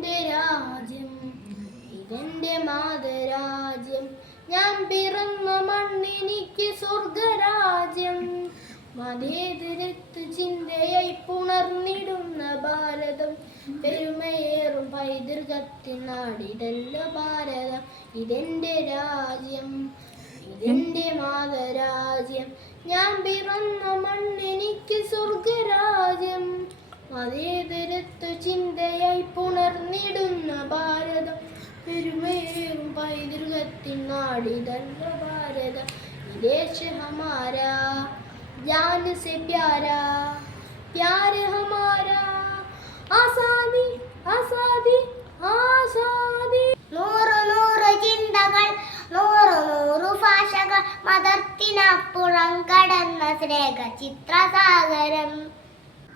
ഇതെന്റെ രാജ്യം, ഇതെന്റെ മാതരാജ്യം. ഞാൻ പിറന്ന മണ്ണെനിക്ക് സ്വർഗരാജ്യം. മതേതരത്വ ചിന്തയായി പുണർന്നിടുന്ന ഭാരതം, പെരുമയേറും പൈതൃകത്തിൻ നാടിതല്ലോ ഭാരതം. ഇതെന്റെ രാജ്യം, ഇതെന്റെ മാതരാജ്യം. ഞാൻ പിറന്ന മണ്ണെനിക്ക് സ്വർഗരാജ്യം. മതേതരത്വ ചിന്തയായി പുണർന്നിടുന്ന ഭാരതം, പെരുമയേറും പൈതൃകത്തിൻ നാടിതല്ലോ ഭാരതം. ദേശ ഹമാരാ, जान से प्यारा, प्यार हमारा. ആസാദി ആസാദി ആസാദി. നൂറ് നൂറ് ചിന്തകൾ, നൂറ് നൂറ് ഭാഷകൾ, മതത്തിനപ്പുറം കടന്ന സ്നേഹ ചിത്രസാഗരം.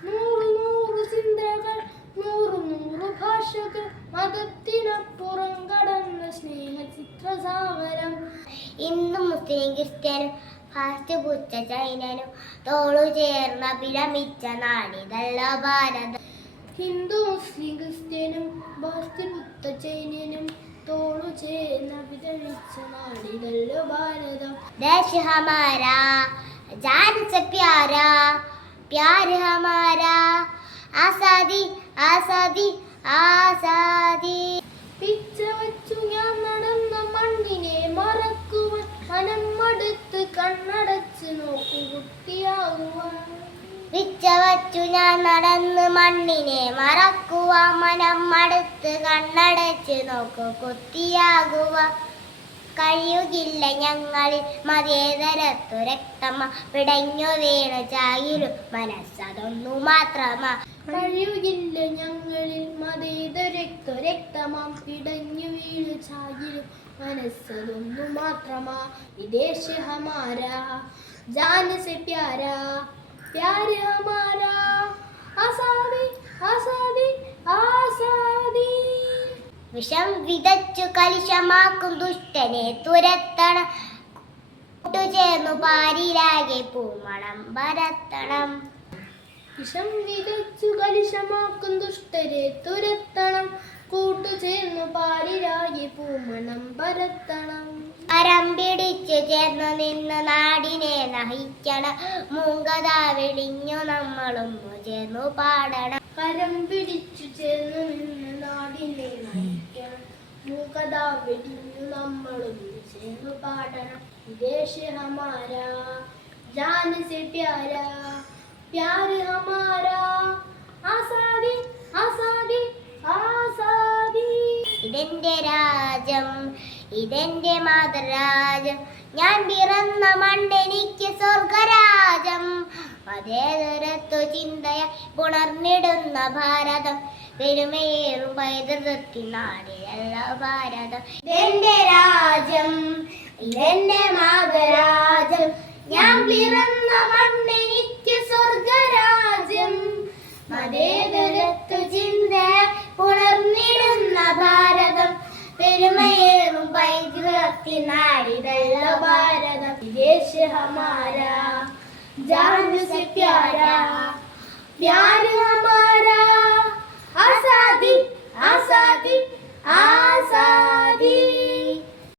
നൂറ് നൂറ് ചിന്തകൾ, നൂറ് നൂറ് ഭാഷകൾ, മതത്തിനപ്പുറം കടന്ന സ്നേഹ ചിത്രസാഗരം. ഇന്ന് മുസ്ലിം ക്രിസ്ത്യനും ഫാസ്റ്റ് പുച്ച ചൈനനും തോളു ചേർന്ന വിരമിച്ച നാടിതല്ലോ ഭാരതം. ഹിന്ദു മുസ്ലിം ക്രിസ്ത്യനും ഫാസ്റ്റ് പുച്ച ചൈനനും തോളു ചേർന്ന വിരമിച്ച നാടിതല്ലോ ഭാരതം. ദേശ ഹമാരാ, ജാൻ സെ പ്യാരാ, പ്യാർ ഹമാരാ. ആസാദി ആസാദി ആസാദി. പിച്ച വച്ചു ഞാൻ നടന്ന മണ്ണിനെ മറക്കുവാൻ, മനം മടുത്ത് കണ്ണടച്ച് നോക്കു കുട്ടിയാകുവാൻ. പിച്ച വച്ചു ഞാൻ നടന്ന് മണ്ണിനെ മറക്കുവാൻ, മനം മടുത്ത് കണ്ണടച്ച് നോക്കു കുട്ടിയാകുക. കഴിയുകില്ല ഞങ്ങളിൽ മതേതരത്വ രക്തമാ, പിടഞ്ഞു വീണ ചായിലും മനസ്സതൊന്നു മാത്രമാ. കഴിയുകില്ല ഞങ്ങളിൽ മതേതരത്വ രക്തമാം, പിടഞ്ഞു വീണു ചായിലും മനസ്സതൊന്നു മാത്രമാ. വിദേശ ഹമാരാ, ജാൻ സെ പ്യാരാ, പ്യാർ ഹമാരാ. ആസാദി ആസാദി ആസാദി. വിഷം വിതച്ചു കലുഷമാക്കും ദുഷ്ടനെ തുരത്തണം, കൂട്ടുചേർന്നു പാരിലാകെ പൂമണം പരത്തണം. വിഷം വിതച്ചു കലുഷമാക്കും ദുഷ്ടരെ തുരത്തണം, കൂട്ടുചേർന്നു പാരിലാകെ പൂമണം പരത്തണം. കരം പിടിച്ചു ചേർന്നു നിന്ന് നാടിനെ നയിക്കണം, മൂകത വെളിഞ്ഞു നമ്മളും ചേർന്നു പാടണം. കരം പിടിച്ചു ചേർന്നു നിന്ന് നാടിനെ നയിക്കണം, മൂകത വെടിഞ്ഞു നമ്മളൊന്ന് ചേർന്നു പാടണം. വിദേശ ഹമാരാ, ജാൻ സെ പ്യാരാ, പ്യാർ ഹമാരാ. ആസാദി ആസാദി ആസാദി. ഇതെന്റെ രാജ്യം, ഇതെന്റെ മാതൃരാജ്യം. ഞാൻ പിറന്ന മണ്ണെനിക്ക് സ്വർഗരാജ്യം. മതേതരത്വ ചിന്തയ പുണർന്നിടുന്ന ഭാരതം, പെരുമയേറും പൈതൃകത്തിൻ നാടിതല്ലോ ഭാരതം. ഇതെന്റെ രാജ്യം, ഇതെന്റെ മാതൃരാജ്യം. ഞാൻ പിറന്ന മണ്ണെനിക്ക് സ്വർഗരാജ്യം. മതേതരത്വ ചിന്തയ പുണർന്നിടുന്ന ഭാരതം, പെരുമയേറും പൈതൃകത്തിൻ നാടിതല്ലോ ഭാരതം. വിദേശ ഹമാരാ, जान से प्यारा, प्यार हमारा. आजादी आजादी आजादी.